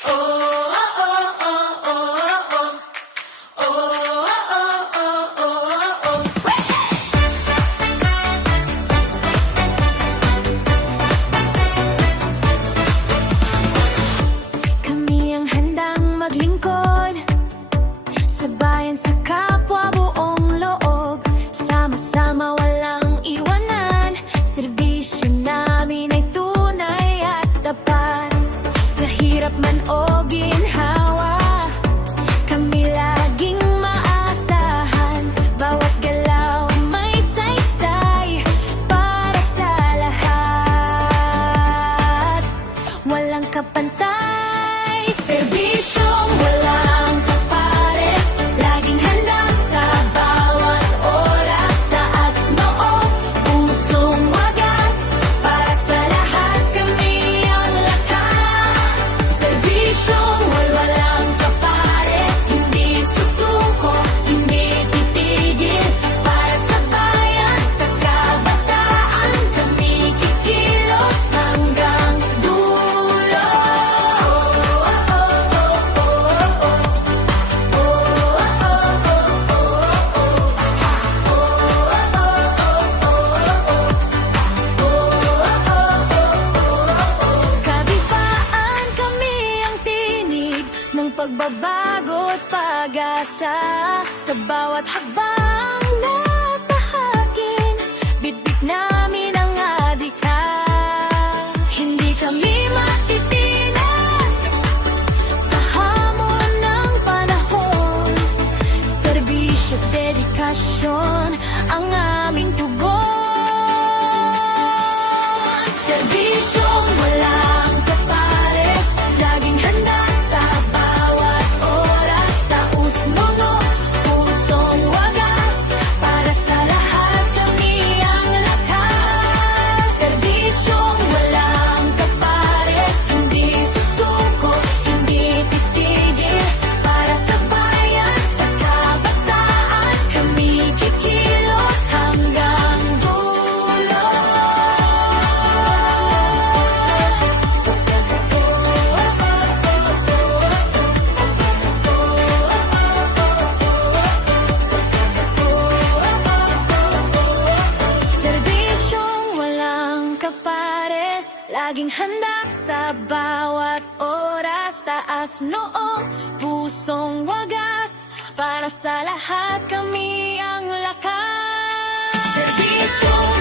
Kami ang handang maglingkod sa bayan, sa kapwa, buong loob. Sama-sama, walang iwanan. Serbisyo namin ay tunay at tapat. Sa hirap man o ginhawa, kami laging maasahan. Bawat galaw may saysay para sa lahat. Walang kapantay, serbisyong walang kapares. Laging handa sa bawat oras. Taas noo, pusong wagas. Para sa lahat kami ang lakas. Serbisyong walang kapares. Hindi susuko, hindi titigil. Para sa bayan, sa kabataan, kami kikilos hanggang dulo. Kabigmaan, kami ang tinig ng pagbabago't pag-asa. Sa bawat hakbang na tahakin, bitbit namin ang adika. Hindi kami matitinag sa hamon ng panahon. Serbisyo't dedikasyon ang aming tugon. Serbisyong walang kapares. Laging handa sa bawat oras. Taos noo, pusong wagas. Para sa lahat kami ang lakas. Serbisyong walang kapares. Hindi susuko, hindi titigil. Para sa bayan, sa kabataan, kami kikilos hanggang dulo. Serbisyong walang kapares. Laging handa sa bawat oras. Taas noo, pusong wagas. Para sa lahat kami ang lakas. Serbisyong